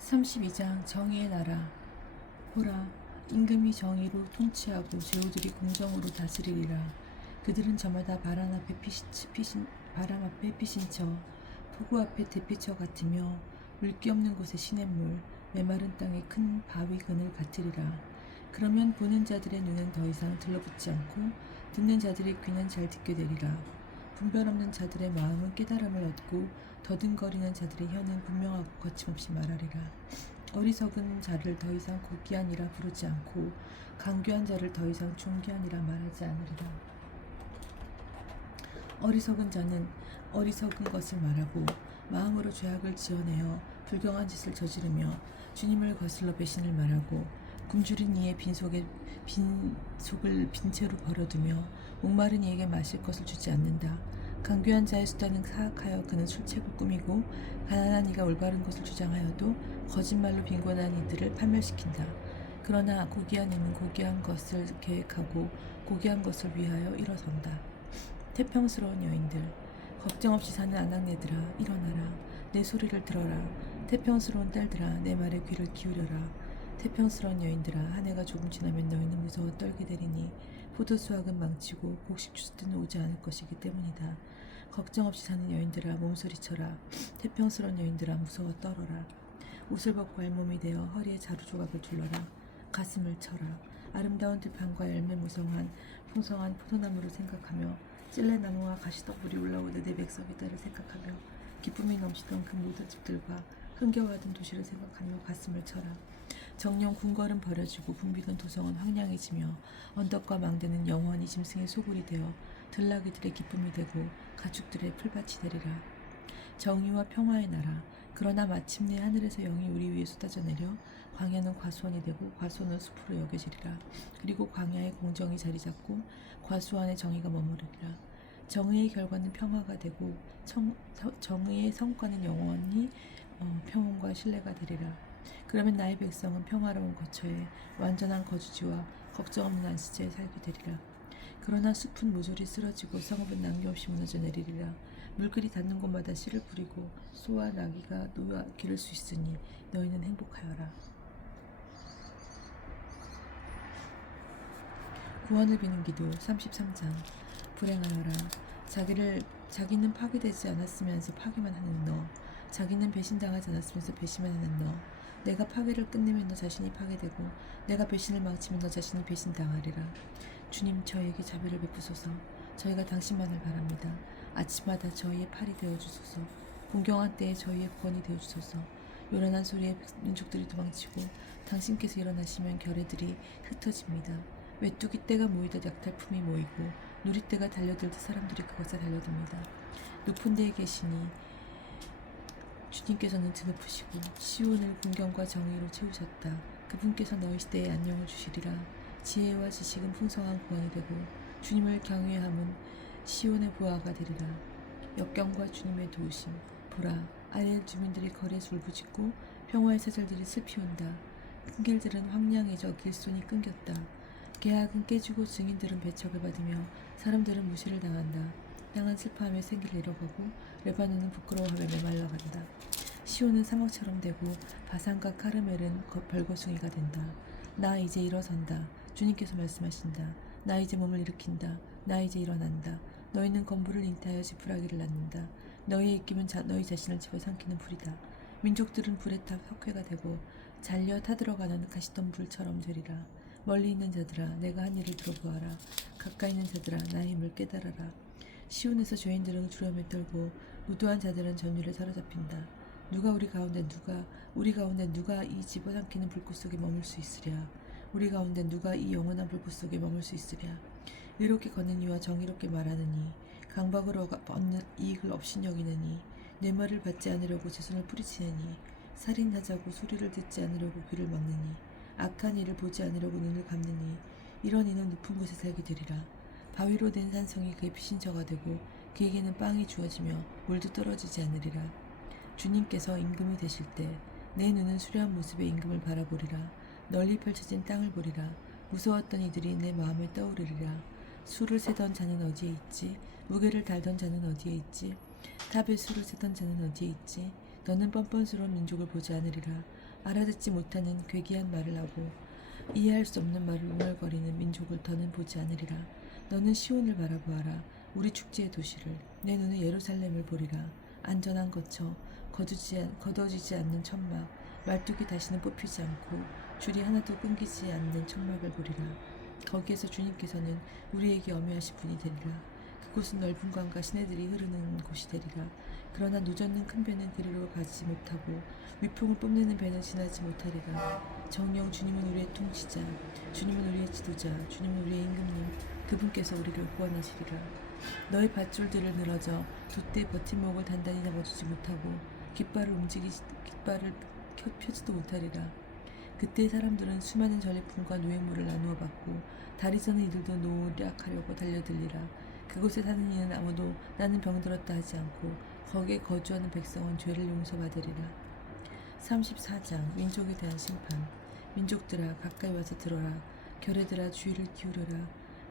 32장 정의의 나라. 보라, 임금이 정의로 통치하고 제후들이 공정으로 다스리리라. 그들은 저마다 바람 앞에 피신 처, 폭우 앞에 대피처 같으며 물기 없는 곳에 시냇물, 메마른 땅에 큰 바위 그늘 같으리라. 그러면 보는 자들의 눈은 더 이상 들러붙지 않고 듣는 자들의 귀는 잘 듣게 되리라. 분별 없는 자들의 마음은 깨달음을 얻고 더듬거리는 자들의 혀는 분명하고 거침없이 말하리라. 어리석은 자를 더 이상 고귀한이라 부르지 않고 강교한 자를 더 이상 존귀한이라 말하지 않으리라. 어리석은 자는 어리석은 것을 말하고 마음으로 죄악을 지어내어 불경한 짓을 저지르며 주님을 거슬러 배신을 말하고 굶주린 이의 빈속을 빈채로 버려두며 목마른 이에게 마실 것을 주지 않는다. 강교한 자의 수단은 사악하여 그는 술책을 꾸미고 가난한 이가 올바른 것을 주장하여도 거짓말로 빈곤한 이들을 파멸시킨다. 그러나 고귀한 이는 고귀한 것을 계획하고 고귀한 것을 위하여 일어선다. 태평스러운 여인들, 걱정 없이 사는 아낙네들아, 일어나라. 내 소리를 들어라. 태평스러운 딸들아, 내 말에 귀를 기울여라. 태평스러운 여인들아, 한 해가 조금 지나면 너희는 무서워 떨게 되리니 포도 수확은 망치고 곡식 추수는 오지 않을 것이기 때문이다. 걱정 없이 사는 여인들아, 몸소리쳐라. 태평스러운 여인들아, 무서워 떨어라. 옷을 벗고 알몸이 되어 허리에 자루 조각을 둘러라. 가슴을 쳐라. 아름다운 들판과 열매 무성한 풍성한 포도나무를 생각하며 찔레나무와 가시덤불이 올라오는 내 백석이다를 생각하며 기쁨이 넘치던 그 모든 집들과 흥겨워하던 도시를 생각하며 가슴을 쳐라. 정령 궁궐은 버려지고 붐비던 도성은 황량해지며 언덕과 망대는 영원히 짐승의 소굴이 되어 들나귀들의 기쁨이 되고 가축들의 풀밭이 되리라. 정의와 평화의 나라. 그러나 마침내 하늘에서 영이 우리 위에 쏟아져 내려 광야는 과수원이 되고 과수원은 숲으로 여겨지리라. 그리고 광야에 공정이 자리 잡고 과수 안에 정의가 머무르리라. 정의의 결과는 평화가 되고 정의의 성과는 영원히 평온과 신뢰가 되리라. 그러면 나의 백성은 평화로운 거처에 완전한 거주지와 걱정 없는 안식처에 살게 되리라. 그러나 숲은 모조리 쓰러지고 성읍은 남김없이 무너져 내리리라. 물길이 닿는 곳마다 씨를 뿌리고 소와 나귀가 놓아 기를 수 있으니 너희는 행복하여라. 구원을 비는 기도 33장. 불행하여라. 자기는 파괴되지 않았으면서 파괴만 하는 너. 자기는 배신당하지 않았으면서 배신만 하는 너. 내가 파괴를 끝내면 너 자신이 파괴되고 내가 배신을 망치면 너 자신이 배신당하리라. 주님, 저희에게 자비를 베푸소서. 저희가 당신만을 바랍니다. 아침마다 저희의 팔이 되어주소서. 공경한 때에 저희의 구원이 되어주소서. 요란한 소리에 민족들이 도망치고 당신께서 일어나시면 결의들이 흩어집니다. 메뚜기 떼가 모이듯 약탈품이 모이고 누리떼가 달려들듯 사람들이 그것에 달려듭니다. 높은 데에 계시니 주님께서는 드높으시고 시온을 공경과 정의로 채우셨다. 그분께서 너희 시대에 안녕을 주시리라. 지혜와 지식은 풍성한 구원이 되고 주님을 경외함은 시온의 보화가 되리라. 역경과 주님의 도우심. 보라, 아랫 주민들이 거리에 울부짖고 평화의 사절들이 슬피 온다. 큰 길들은 황량해져 길손이 끊겼다. 계약은 깨지고 증인들은 배척을 받으며 사람들은 무시를 당한다. 땅은 슬퍼하며 생기를 잃어가고 레바논은 부끄러워하며 메말라간다. 시온은 사막처럼 되고 바산과 카르멜은 벌거숭이가 된다. 나 이제 일어선다. 주님께서 말씀하신다. 나 이제 몸을 일으킨다. 나 이제 일어난다. 너희는 건물을 잉태하여 지푸라기를 낳는다. 너희의 입김은 너희 자신을 집어삼키는 불이다. 민족들은 불에 타 석회가 되고 잘려 타들어가는 가시덤불처럼 되리라. 멀리 있는 자들아, 내가 한 일을 들어보아라. 가까이 있는 자들아, 나의 힘을 깨달아라. 시온에서 죄인들은 두려움에 떨고 무도한 자들은 전율에 사로잡힌다. 우리 가운데 누가 이 집어삼키는 불꽃 속에 머물 수 있으랴. 우리 가운데 누가 이 영원한 불꽃 속에 머물 수 있으랴. 의롭게 걷는 이와 정의롭게 말하느니 강박으로 얻는 이익을 업신여기느니 내 말을 받지 않으려고 제 손을 뿌리치느니 살인하자고 소리를 듣지 않으려고 귀를 막느니 악한 일을 보지 않으려고 눈을 감느니 이런 이는 높은 곳에 살게 되리라. 바위로 된 산성이 그의 피신처가 되고 그에게는 빵이 주어지며 물도 떨어지지 않으리라. 주님께서 임금이 되실 때 내 눈은 수려한 모습의 임금을 바라보리라. 널리 펼쳐진 땅을 보리라. 무서웠던 이들이 내 마음에 떠오르리라. 수를 세던 자는 어디에 있지? 무게를 달던 자는 어디에 있지? 탑에 수를 세던 자는 어디에 있지? 너는 뻔뻔스러운 민족을 보지 않으리라. 알아듣지 못하는 괴기한 말을 하고 이해할 수 없는 말을 웅얼거리는 민족을 더는 보지 않으리라. 너는 시온을 바라보아라. 우리 축제의 도시를. 내 눈은 예루살렘을 보리라. 안전한 거처, 거둬지지 않는 천막, 말뚝이 다시는 뽑히지 않고 줄이 하나도 끊기지 않는 천막을 보리라. 거기에서 주님께서는 우리에게 엄회하실 분이 되리라. 그곳은 넓은 강과 시내들이 흐르는 곳이 되리라. 그러나 노젓는 큰 배는 그리로 가지 못하고 위풍을 뽐내는 배는 지나지 못하리라. 정녕 주님은 우리의 통치자, 주님은 우리의 지도자, 주님은 우리의 임금님, 그분께서 우리를 구원하시리라. 너의 밧줄들을 늘어져 돛대 버팀목을 단단히 잡아주지 못하고 깃발을 펴지도 못하리라. 그때 사람들은 수많은 전리품과 노예물을 나누어 받고 다리 저는 이들도 노력하려고 달려들리라. 그곳에 사는 이는 아무도 나는 병들었다 하지 않고 거기에 거주하는 백성은 죄를 용서받으리라. 34장 민족에 대한 심판. 민족들아 가까이 와서 들어라. 결애들아 주의를 기울여라.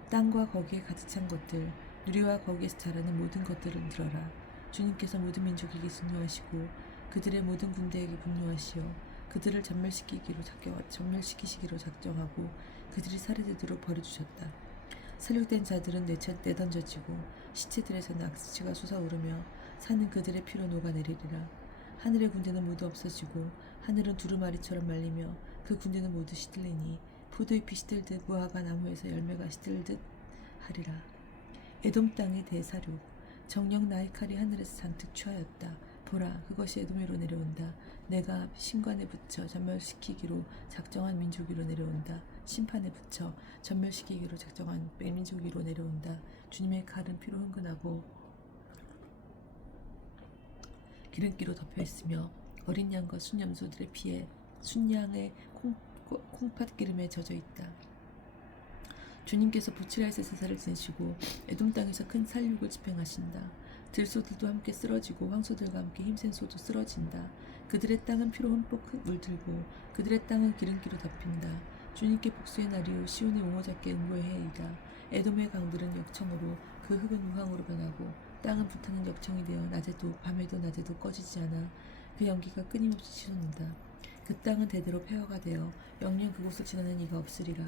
땅과 거기에 가득 찬 것들, 누리와 거기에서 자라는 모든 것들을 들어라. 주님께서 모든 민족에게 진노하시고 그들의 모든 군대에게 분노하시어 그들을 전멸시키시기로 작정하고 그들이 살해되도록 벌여주셨다. 살육된 자들은 내던져지고 시체들에서는 악취가 솟아오르며 산은 그들의 피로 녹아내리리라. 하늘의 군대는 모두 없어지고 하늘은 두루마리처럼 말리며 그 군대는 모두 시들리니 포도잎이 시들듯 무화과 나무에서 열매가 시들듯 하리라. 에돔 땅의 대사륙. 정녕 나의 칼이 하늘에서 잔뜩 취하였다. 보라, 그것이 에돔 위로 내려온다. 내가 신관에 붙여 전멸시키기로 작정한 민족 위로 내려온다. 심판에 붙여 전멸시키기로 작정한 민족 위로 내려온다. 주님의 칼은 피로 흥건하고 기름기로 덮여 있으며 어린 양과 순염소들의 피에 순양의 콩팥 기름에 젖어 있다. 주님께서 부츠라에서 제사를 지내시고 에돔 땅에서 큰 살육을 집행하신다. 들소들도 함께 쓰러지고 황소들과 함께 힘센 소도 쓰러진다. 그들의 땅은 피로 흠뻑 물들고 그들의 땅은 기름기로 덮인다. 주님께 복수의 날이요 시온의 옹호잡게 응고의 해이다. 에돔의 강들은 역청으로 그 흙은 우황으로 변하고 땅은 불타는 역청이 되어 밤에도 낮에도 꺼지지 않아 그 연기가 끊임없이 치솟는다. 그 땅은 대대로 폐허가 되어 영영 그곳을 지나는 이가 없으리라.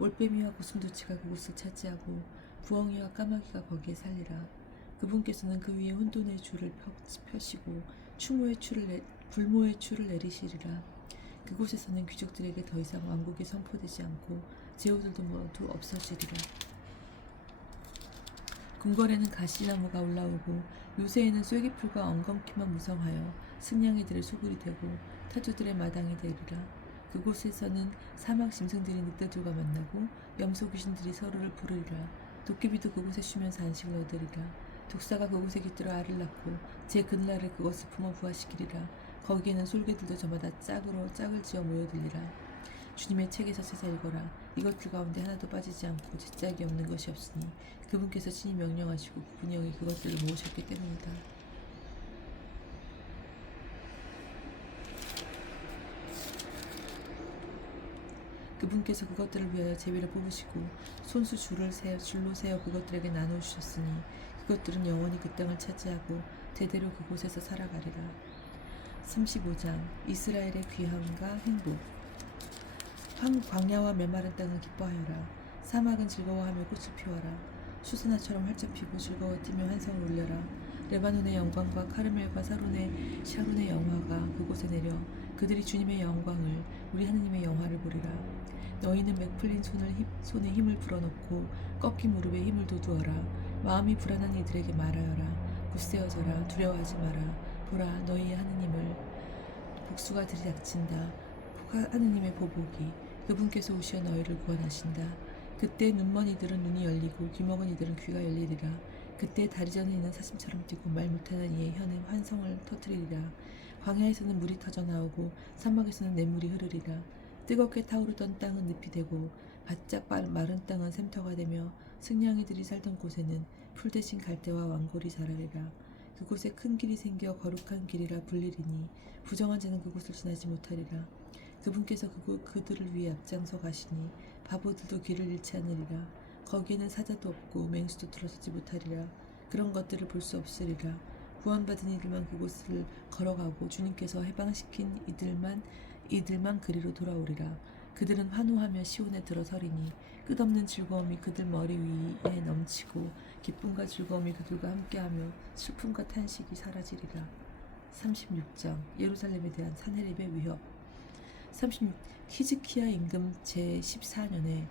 올빼미와 고슴도치가 그곳을 차지하고 부엉이와 까마귀가 거기에 살리라. 그분께서는 그 위에 혼돈의 줄을 펴시고 불모의 추를 내리시리라. 그곳에서는 귀족들에게 더 이상 왕국이 선포되지 않고 제후들도 모두 없어지리라. 궁궐에는 가시나무가 올라오고 요새에는 쐐기풀과 엉겅퀴만 무성하여 승냥이들의 소굴이 되고 타조들의 마당이 되리라. 그곳에서는 사막 짐승들이 늑대들과 만나고 염소 귀신들이 서로를 부르리라. 도깨비도 그곳에 쉬면서 안식을 얻으리라. 독사가 그곳에 깃들어 알을 낳고 제 그날에 그것을 품어 부화시키리라. 거기에는 솔개들도 저마다 짝을 지어 모여들리라. 주님의 책에서 찾아 읽어라. 이것들 가운데 하나도 빠지지 않고 제짝이 없는 것이 없으니 그분께서 친히 명령하시고 그분이 여기 그것들을 모으셨기 때문이다. 그분께서 그것들을 위하여 제비를 뽑으시고 손수 줄로 세어 그것들에게 나누어 주셨으니 그것들은 영원히 그 땅을 차지하고 대대로 그곳에서 살아가리라. 35장 이스라엘의 귀함과 행복. 광야와 메마른 땅은 기뻐하여라. 사막은 즐거워하며 꽃을 피워라. 수선화처럼 활짝 피고 즐거워 뛰며 환성을 울려라. 레바논의 영광과 카르멜과 샤론의 영화가 그곳에 내려 그들이 주님의 영광을 우리 하느님의 영화를 보리라. 너희는 맥 풀린 손에 힘을 불어넣고 꺾인 무릎에 힘을 돋우어라. 마음이 불안한 이들에게 말하여라. 굳세어져라. 두려워하지 마라. 보라, 너희의 하느님을 복수가 들이닥친다. 하느님의 보복이 그분께서 오시어 너희를 구원하신다. 그때 눈먼 이들은 눈이 열리고 귀먹은 이들은 귀가 열리리라. 그때 다리 전에 있는 사슴처럼 뛰고 말 못하는 이의 혀는 환성을 터뜨리리라. 광야에서는 물이 터져 나오고 사막에서는 냇물이 흐르리라. 뜨겁게 타오르던 땅은 늪이 되고 바짝 마른 땅은 샘터가 되며 승냥이들이 살던 곳에는 풀 대신 갈대와 왕골이 자라리라. 그곳에 큰 길이 생겨 거룩한 길이라 불리리니 부정한 자는 그곳을 지나지 못하리라. 그분께서 그들을 위해 앞장서 가시니 바보들도 길을 잃지 않으리라. 거기에는 사자도 없고 맹수도 들어서지 못하리라. 그런 것들을 볼 수 없으리라. 구원받은 이들만 그곳을 걸어가고 주님께서 해방시킨 이들만 그리로 돌아오리라. 그들은 환호하며 시온에 들어서리니 끝없는 즐거움이 그들 머리 위에 넘치고 기쁨과 즐거움이 그들과 함께하며 슬픔과 탄식이 사라지리라. 36장 예루살렘에 대한 산헤립의 위협. 36 히즈키야 임금 제14년에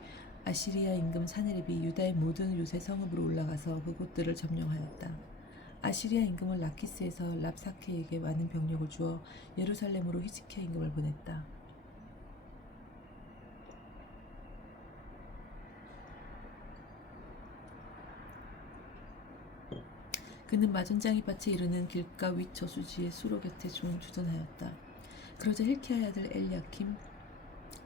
아시리아 임금 산헤립이 유다의 모든 요새 성읍으로 올라가서 그곳들을 점령하였다. 아시리아 임금은 라키스에서 랍사케에게 많은 병력을 주어 예루살렘으로 히즈키야 임금을 보냈다. 그는 마전장이 밭에 이르는 길가 윗 저수지의 수로 곁에 주둔하였다. 그러자 힐키야의 아들 엘야킴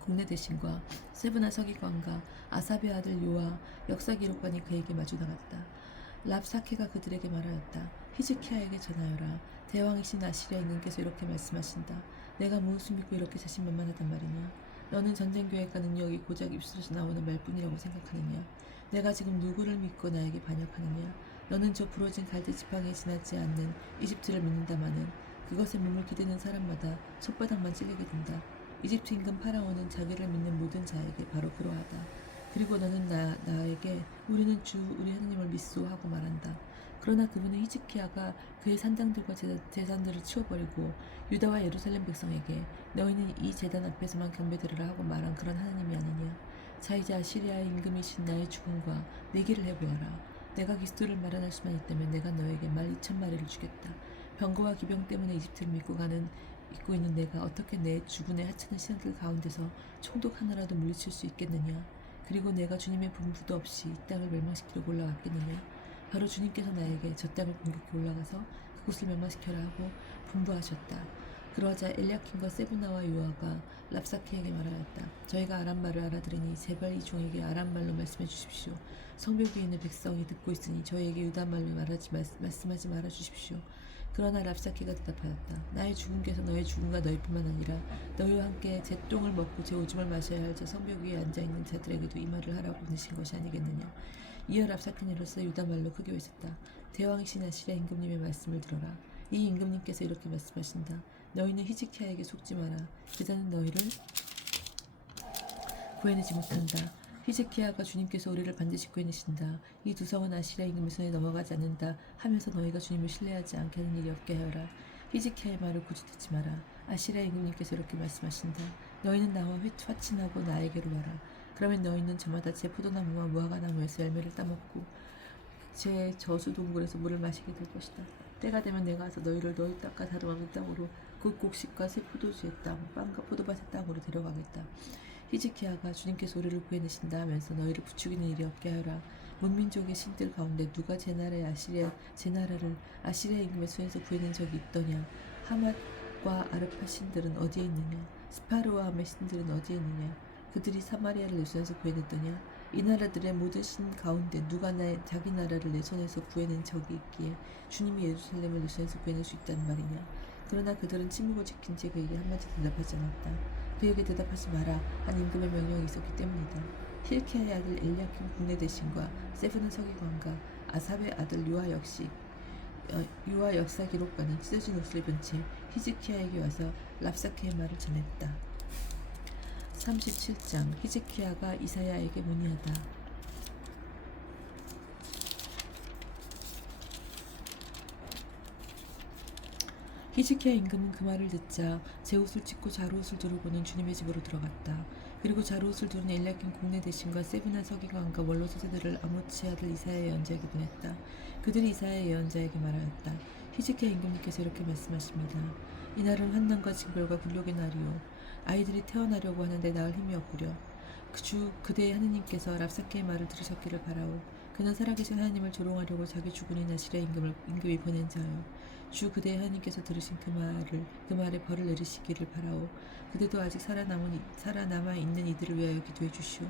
국내 대신과 세브나 서기관과 아삽의 아들 요아 역사 기록관이 그에게 마주 나갔다. 랍사케가 그들에게 말하였다. 히즈키야에게 전하여라. 대왕이신 아시리아 임금께서 이렇게 말씀하신다. 내가 무엇을 믿고 이렇게 자신만만하단 말이냐. 너는 전쟁 계획과 능력이 고작 입술에서 나오는 말뿐이라고 생각하느냐. 내가 지금 누구를 믿고 나에게 반역하느냐. 너는 저 부러진 갈대 지팡이에 지나지 않는 이집트를 믿는다마는 그것에 몸을 기대는 사람마다 손바닥만 찔리게 된다. 이집트 임금 파라오는 자기를 믿는 모든 자에게 바로 그러하다. 그리고 너는 나에게 우리는 주 우리 하나님을 믿소 하고 말한다. 그러나 그분은 히즈키야가 그의 산당들과 제단들을 치워버리고 유다와 예루살렘 백성에게 너희는 이 제단 앞에서만 경배드리라 하고 말한 그런 하나님이 아니냐. 자 이제 아시리아의 임금이신 나의 죽음과 내기를 해보아라. 내가 그리스도를 말아낼 수만 있다면 내가 너에게 말 2,000마리를 주겠다. 병거와 기병 때문에 이집트를 믿고 있는 내가 어떻게 내 주군의 하찮은 신하들 가운데서 총독 하나라도 물리칠 수 있겠느냐. 그리고 내가 주님의 분부도 없이 이 땅을 멸망시키려고 올라갔겠느냐. 바로 주님께서 나에게 저 땅을 공격해 올라가서 그곳을 멸망시켜라 하고 분부하셨다. 그러자 엘야킴과 세브나와 요아가 랍사케에게 말하였다. 저희가 아람말을 알아들으니 제발 이 종에게 아람말로 말씀해 주십시오. 성벽 위에 있는 백성이 듣고 있으니 저희에게 유다말로 말씀하지 말아 주십시오. 그러나 랍사케가 대답하였다. 나의 주군께서 너의 주군과 너희뿐만 아니라 너희와 함께 제 똥을 먹고 제 오줌을 마셔야 할 저 성벽 위에 앉아있는 자들에게도 이 말을 하라고 보내신 것이 아니겠느냐. 이어 랍사케는 이로써 유다말로 크게 외쳤다. 대왕이신 아시리아 임금님의 말씀을 들어라. 이 임금님께서 이렇게 말씀하신다. 너희는 히즈키야에게 속지 마라. 제자는 너희를 구해내지 못한다. 히즈키야가 주님께서 우리를 반드시 구해내신다. 이 두 성은 아시리아 임금의 손에 넘어가지 않는다 하면서 너희가 주님을 신뢰하지 않게 하는 일이 없게 하여라. 히즈키야의 말을 굳이 듣지 마라. 아시리아 임금님께서 이렇게 말씀하신다. 너희는 나와 화친하고 나에게로 와라. 그러면 너희는 저마다 제 포도나무와 무화과나무에서 열매를 따먹고 제 저수동굴에서 물을 마시게 될 것이다. 때가 되면 내가 와서 너희를 너희 땅과 다름없는 땅으로 그 곡식과 새 포도주의 땅, 빵과 포도밭의 땅으로 데려가겠다. 히즈키야가 주님께서 우리를 구해내신다 하면서 너희를 부추기는 일이 없게 하여라. 문민족의 신들 가운데 누가 제 나라를 아시리아 임금의 손에서 구해낸 적이 있더냐. 하맛과 아르파 신들은 어디에 있느냐. 스파르와 함의 신들은 어디에 있느냐. 그들이 사마리아를 내 손에서 구해냈더냐. 이 나라들의 모든 신 가운데 누가 자기 나라를 내 손에서 구해낸 적이 있기에 주님이 예루살렘을 내 손에서 구해낼 수 있다는 말이냐. 그러나 그들은 침묵을 지킨 채 그에게 한마디 대답하지 않았다. 그에게 대답하지 마라 한 임금의 명령이 있었기 때문이다. 힐키야의 아들 엘야킴 국내 대신과 세브나 서기관과 아삽의 아들 요아 역사 기록관은 찢어진 옷을 입은 채 히즈키야에게 와서 랍사케의 말을 전했다. 37장 히즈키야가 이사야에게 문의하다. 히즈키야 임금은 그 말을 듣자 제 옷을 찢고 자루옷을 두르고는 주님의 집으로 들어갔다. 그리고 자루옷을 두른 엘야kim 국내 대신과 세브나 서기관과 원로 소세들을 아모치 아들 이사야의 예언자에게 보냈다. 그들이 이사야의 예언자에게 말하였다. 히즈키야 임금님께서 이렇게 말씀하십니다. 이날은 환난과 징벌과 굴욕의 날이요. 아이들이 태어나려고 하는데 낳을 힘이 없구려. 그대의 하느님께서 랍사케의 말을 들으셨기를 바라오. 그는 살아계신 하나님을 조롱하려고 자기 주군인 아시리아 임금이 보낸 자요. 주 그대의 하나님께서 들으신 그 말에 벌을 내리시기를 바라오. 그대도 아직 살아남아 있는 이들을 위하여 기도해 주시오.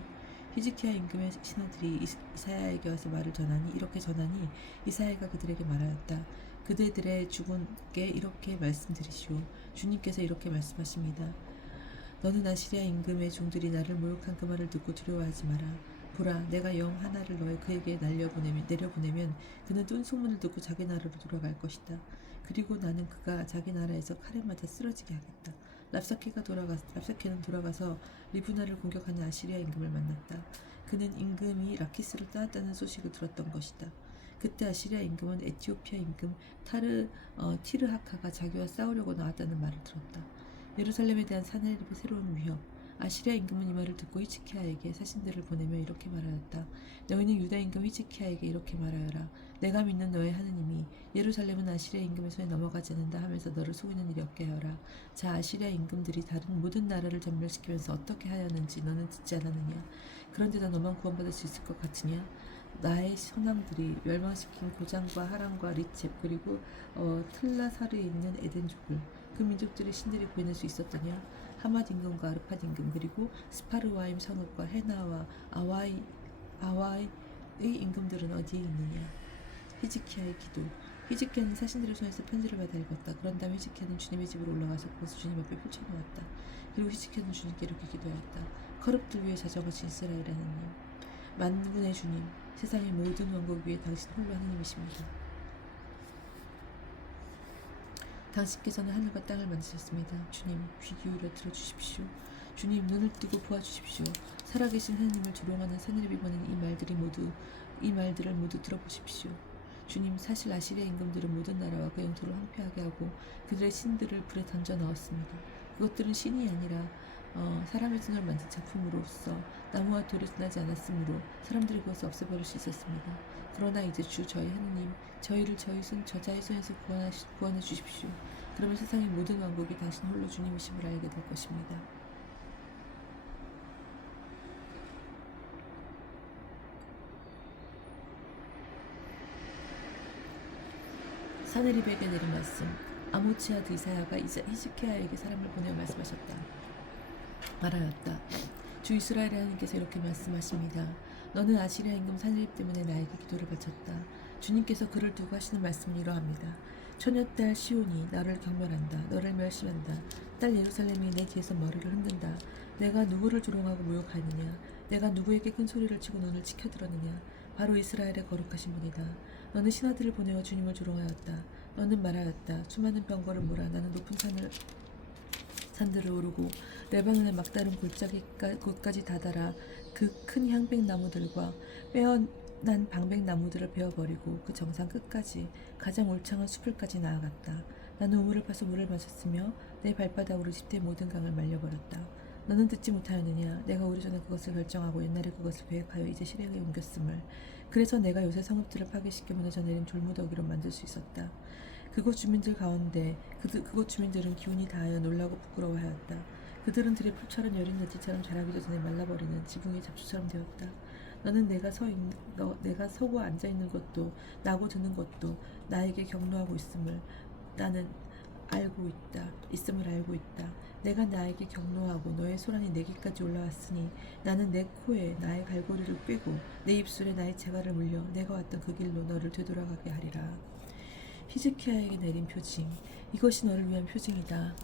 히즈키야 임금의 신하들이 이사야에게 와서 말을 전하니 이렇게 전하니 이사야가 그들에게 말하였다. 그대들의 주군께 이렇게 말씀드리시오. 주님께서 이렇게 말씀하십니다. 너는 아시리아 임금의 종들이 나를 모욕한 그 말을 듣고 두려워하지 마라. 보라, 내가 영 하나를 그에게 내려보내면 그는 뜬 소문을 듣고 자기 나라로 돌아갈 것이다. 그리고 나는 그가 자기 나라에서 칼에 맞아 쓰러지게 하겠다. 랍사케는 돌아가서 리브나를 공격하는 아시리아 임금을 만났다. 그는 임금이 라키스를 따았다는 소식을 들었던 것이다. 그때 아시리아 임금은 에티오피아 임금 티르하카가 자기와 싸우려고 나왔다는 말을 들었다. 예루살렘에 대한 사나엘립의 새로운 위협. 아시리아 임금은 이 말을 듣고 히즈키야에게 사신들을 보내며 이렇게 말하였다. 너희는 유다 임금 히즈키야에게 이렇게 말하여라. 내가 믿는 너의 하느님이 예루살렘은 아시리아 임금의 손에 넘어가지 않는다 하면서 너를 속이는 일이 없게 하여라. 자, 아시리아 임금들이 다른 모든 나라를 전멸시키면서 어떻게 하였는지 너는 듣지 않았느냐. 그런데도 너만 구원받을 수 있을 것 같으냐. 나의 선왕들이 멸망시킨 고장과 하란과 리첵 그리고 틀라사르에 있는 에덴족을 그 민족들의 신들이 구해낼 수 있었더냐. 하맛 임금과 아르팟 임금 그리고 스파르와임 성읍과 헤나와 아와이의 임금들은 어디에 있느냐. 히즈키야의 기도. 히즈키야는 사신들의 손에서 편지를 받아 읽었다. 그런 다음 히즈키야는 주님의 집으로 올라가서 그것을 주님 앞에 펼쳐놓았다. 그리고 히즈키야는 주님께 이렇게 기도하였다. 거룩들 위에 자정하신 이스라엘 하느님, 만군의 주님, 세상의 모든 왕국 위에 당신 홀로 하느님이십니다. 당신께서는 하늘과 땅을 만드셨습니다. 주님, 귀 기울여 들어주십시오. 주님, 눈을 뜨고 보아주십시오. 살아계신 하느님을 조롱하는 사내립이 보는 이 말들을 모두 들어보십시오. 주님, 사실 아시리아 임금들은 모든 나라와 그 영토를 황폐하게 하고 그들의 신들을 불에 던져 넣었습니다. 그것들은 신이 아니라 사람의 손으로 만든 작품으로서 나무와 돌에 지나지 않았으므로 사람들이 그것을 없애버릴 수 있었습니다. 그러나 이제 주 저희 하느님, 저희를 저자의 손에서 구원해 주십시오. 그러면 세상의 모든 왕국이 당신 홀로 주님이심을 알게 될 것입니다. 사네립에게 내린 말씀. 아모츠 아들 이사야가 히즈키야에게 사람을 보내어 말하였다. 주 이스라엘의 하나님께서 이렇게 말씀하십니다. 너는 아시리아 임금 사네립 때문에 나에게 기도를 바쳤다. 주님께서 그를 두고 하시는 말씀은 이러합니다. 처녀딸 시온이 나를 경멸한다. 너를 멸시한다. 딸 예루살렘이 내 뒤에서 머리를 흔든다. 내가 누구를 조롱하고 모욕하느냐. 내가 누구에게 큰 소리를 치고 눈을 치켜들었느냐. 바로 이스라엘의 거룩하신 분이다. 너는 신하들을 보내어 주님을 조롱하였다. 너는 말하였다. 수많은 병거를 몰아 나는 높은 산들을 오르고 레바논의 막다른 곳까지 다다라 그 큰 향백나무들과 빼어난 방백나무들을 베어버리고 그 정상 끝까지 가장 울창한 숲을까지 나아갔다. 나는 우물을 파서 물을 마셨으며 내 발바닥으로 집대의 모든 강을 말려버렸다. 너는 듣지 못하였느냐. 내가 오래전에 그것을 결정하고 옛날에 그것을 계획하여 이제 실행에 옮겼음을. 그래서 내가 요새 성읍들을 파괴시켜 무너져 내린 돌무더기로 만들 수 있었다. 그곳 주민들은 기운이 다하여 놀라고 부끄러워하였다. 그들은 들의 풀처럼 여린 야지처럼 자라기도 전에 말라버리는 지붕의 잡초처럼 되었다. 너는 내가 서고 앉아있는 것도 나고 드는 것도 나에게 경로하고 있음을 알고 있다. 내가 나에게 경로하고 너의 소란이 내게까지 올라왔으니 나는 내 코에 나의 갈고리를 꿰고 내 입술에 나의 재갈을 물려 내가 왔던 그 길로 너를 되돌아가게 하리라. 히즈키야에게 내린 표징. 이것이 너를 위한 표징이다.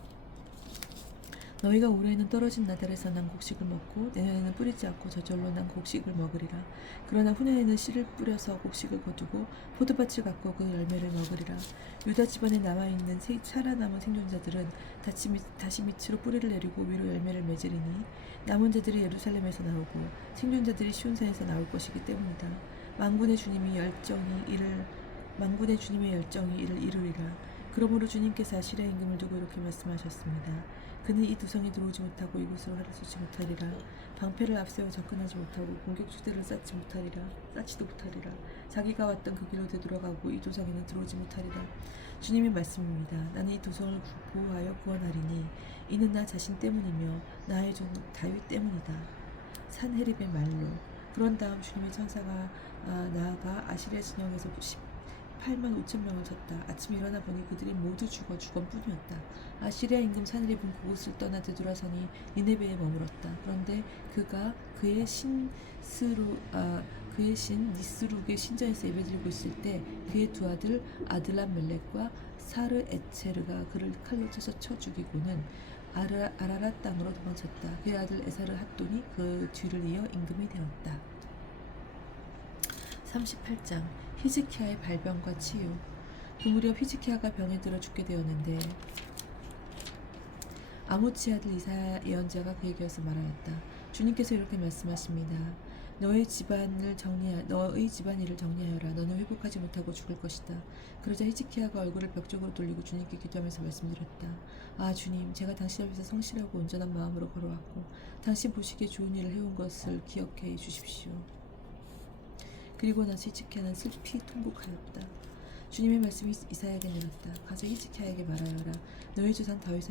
너희가 올해는 떨어진 나달에서 난 곡식을 먹고 내년에는 뿌리지 않고 저절로 난 곡식을 먹으리라. 그러나 후년에는 씨를 뿌려서 곡식을 거두고 포도밭을 가꾸어 그 열매를 먹으리라. 유다 집안에 남아있는 살아남은 생존자들은 다시 밑으로 뿌리를 내리고 위로 열매를 맺으리니 남은 자들이 예루살렘에서 나오고 생존자들이 시온산에서 나올 것이기 때문이다. 만군의 주님의 열정이 이를 이루리라. 그러므로 주님께서 아시리아 임금을 두고 이렇게 말씀하셨습니다. 그는 이 두성에 들어오지 못하고 이곳으로 활을 쏘지 못하리라. 방패를 앞세워 접근하지 못하고 공격 주대를 쌓지도 못하리라. 자기가 왔던 그 길로 되돌아가고 이 도성에는 들어오지 못하리라. 주님의 말씀입니다. 나는 이 도성을 보호하여 구원하리니 이는 나 자신 때문이며 나의 종 다윗 때문이다. 산헤립의 말로. 그런 다음 주님의 천사가 나아가 아시리아 진영에서 8만 5천 명을 쳤다. 아침에 일어나 보니 그들이 모두 죽어 죽은뿐이었다. 아시리아 임금 사네립은 그곳을 떠나 되돌아서니 니네베에 머물렀다. 그런데 그가 그의 신 니스룩의 신전에서 예배드리고 있을 때 그의 두 아들 아들람 멜렉과 사르 에체르가 그를 칼로 쳐 죽이고는 아라랏 땅으로 도망쳤다. 그의 아들 에사르 핫돈이 그 뒤를 이어 임금이 되었다. 38장 히즈키야의 발병과 치유. 그 무렵 히즈키야가 병에 들어 죽게 되었는데 아모치 아들 이사야 예언자가 그에게 와서 말하였다. 주님께서 이렇게 말씀하십니다. 너의 집안일을 정리하여라. 너는 회복하지 못하고 죽을 것이다. 그러자 히즈키야가 얼굴을 벽 쪽으로 돌리고 주님께 기도하면서 말씀드렸다. 아 주님, 제가 당신 앞에서 성실하고 온전한 마음으로 걸어왔고 당신 보시기에 좋은 일을 해온 것을 기억해 주십시오. 그리고 나서 히즈키야는 슬피 통곡하였다. 주님의 말씀이 이사야에게 내렸다. 가서 히즈키야에게 말하여라. 너희 조상 다윗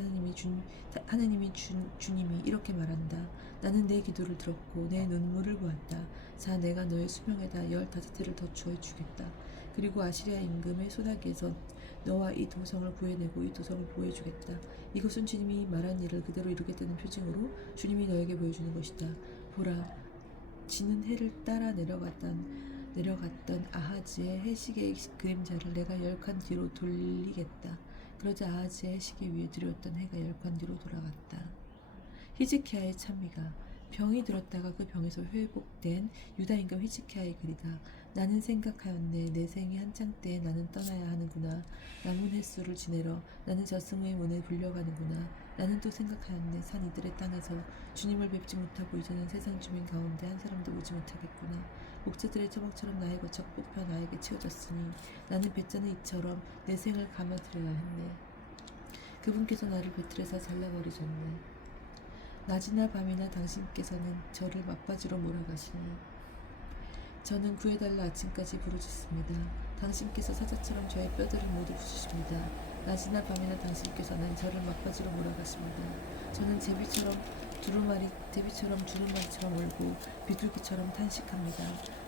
주님이 이렇게 말한다. 나는 내 기도를 들었고 내 눈물을 보았다. 자, 내가 너의 수명에다 15해를 더 주어 주겠다. 그리고 아시리아 임금의 소나기에서 너와 이 도성을 구해내고 이 도성을 보호해 주겠다. 이것은 주님이 말한 일을 그대로 이루겠다는 표징으로 주님이 너에게 보여주는 것이다. 보라, 지는 해를 따라 내려갔던 아하즈의 해시계의 그림자를 내가 10칸 뒤로 돌리겠다. 그러자 아하즈의 해시계 위에 들여왔던 해가 10칸 뒤로 돌아갔다. 히즈키야의 찬미가 병이 들었다가 그 병에서 회복된 유다 임금 히즈키야의 글이다. 나는 생각하였네. 내 생이 한창 때에 나는 떠나야 하는구나. 남은 횟수를 지내러 나는 저승의 문에 불려가는구나. 나는 또 생각하였네. 산 이들의 땅에서 주님을 뵙지 못하고 이제는 세상 주민 가운데 한 사람도 오지 못하겠구나. 목자들의 처먹처럼 나의 거쳐 뽑혀 나에게 채워졌으니 나는 배짜는 이처럼 내 생을 감아들여야 했네. 그분께서 나를 배틀에서 잘라버리셨네. 낮이나 밤이나 당신께서는 저를 막바지로 몰아가시니 저는 구해달라 아침까지 부르짖습니다. 당신께서 사자처럼 저의 뼈들을 모두 부수십니다. 낮이나 밤이나 당신께서는 저를 막바지로 몰아가십니다. 저는 제비처럼 두루마리처럼 울고 비둘기처럼 탄식합니다.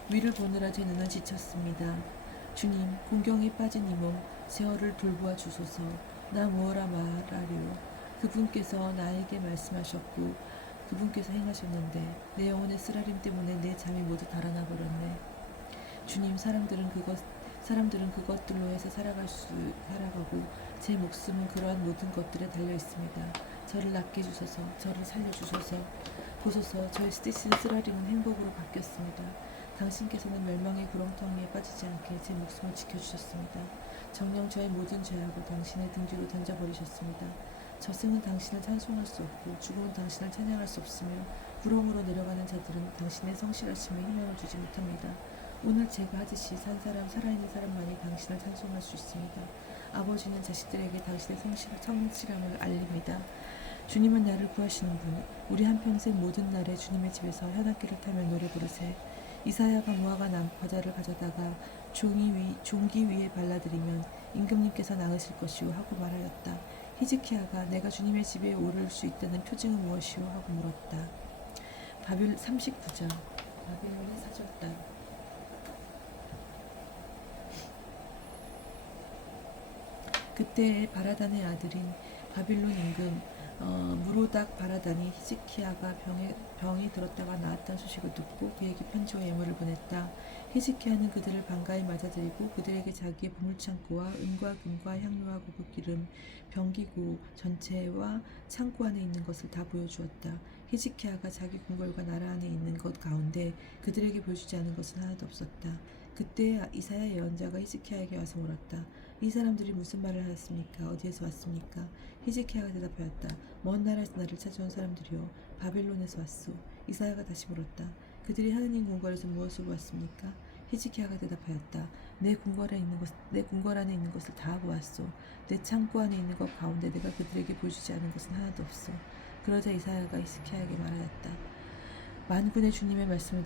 위를 보느라 제 눈은 지쳤습니다. 주님, 공경에 빠진 이 몸 제어를 돌보아 주소서. 나 무엇라 말하리요. 그분께서 나에게 말씀하셨고 그분께서 행하셨는데 내 영혼의 쓰라림 때문에 내 잠이 모두 달아나 버렸네. 주님, 사람들은 그것들로 해서 살아가고 제 목숨은 그러한 모든 것들에 달려 있습니다. 저를 낫게 해주소서. 저를 살려주소서. 보소서. 저의 쓰라림은 행복으로 바뀌었습니다. 당신께서는 멸망의 구렁텅이에 빠지지 않게 제 목숨을 지켜주셨습니다. 정녕 저의 모든 죄악을 당신의 등 뒤로 던져버리셨습니다. 저승은 당신을 찬송할 수 없고 죽음은 당신을 찬양할 수 없으며 부러움으로 내려가는 자들은 당신의 성실하심에 희망을 주지 못합니다. 오늘 제가 하듯이 살아있는 사람만이 당신을 찬송할 수 있습니다. 아버지는 자식들에게 당신의 성실함을 알립니다. 주님은 나를 구하시는 분. 우리 한평생 모든 날에 주님의 집에서 현악기를 타며 노래 부르세. 이사야가 무화과 나무 과자를 가져다가 종기 위에 발라드리면 임금님께서 나으실 것이오 하고 말하였다. 히즈키야가 내가 주님의 집에 오를 수 있다는 표징은 무엇이오 하고 물었다. 39장 바벨론의 사절단. 그때 바라단의 아들인 바빌론 임금 무로닥 바라단이 히즈키야가 병이 들었다가 나았다는 소식을 듣고 그에게 편지와 예물을 보냈다. 히즈키야는 그들을 반가이 맞아들이고 그들에게 자기의 보물창고와 은과 금과 향료와 고급 기름, 병기구 전체와 창고 안에 있는 것을 다 보여주었다. 히즈키야가 자기 궁궐과 나라 안에 있는 것 가운데 그들에게 보여주지 않은 것은 하나도 없었다. 그때 이사야 예언자가 히즈키야에게 와서 물었다. 이 사람들이 무슨 말을 하였습니까? 어디에서 왔습니까? 히즈키야가 대답하였다. 먼 나라에서 나를 찾아온 사람들이요, 바벨론에서 왔소. 이사야가 다시 물었다. 그들이 하느님 궁궐에서 무엇을 보았습니까? 히즈키야가 대답하였다. 내 궁궐 안에 있는 것을 다 보았소. 내 창고 안에 있는 것 가운데 내가 그들에게 보여주지 않은 것은 하나도 없소. 그러자 이사야가 히즈키야에게 말하였다. 만군의 주님의 말씀을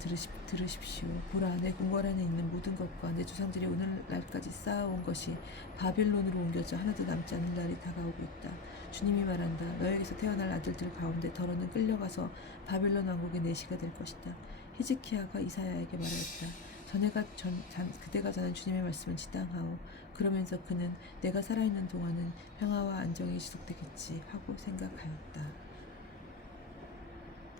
들으십시오. 보라, 내 궁궐 안에 있는 모든 것과 내 조상들이 오늘날까지 쌓아온 것이 바빌론으로 옮겨져 하나도 남지 않는 날이 다가오고 있다. 주님이 말한다. 너에게서 태어날 아들들 가운데 더러는 끌려가서 바빌론 왕국의 내시가 될 것이다. 히즈키야가 이사야에게 말하였다. 그대가 전한 주님의 말씀은 지당하오. 그러면서 그는 내가 살아있는 동안은 평화와 안정이 지속되겠지 하고 생각하였다.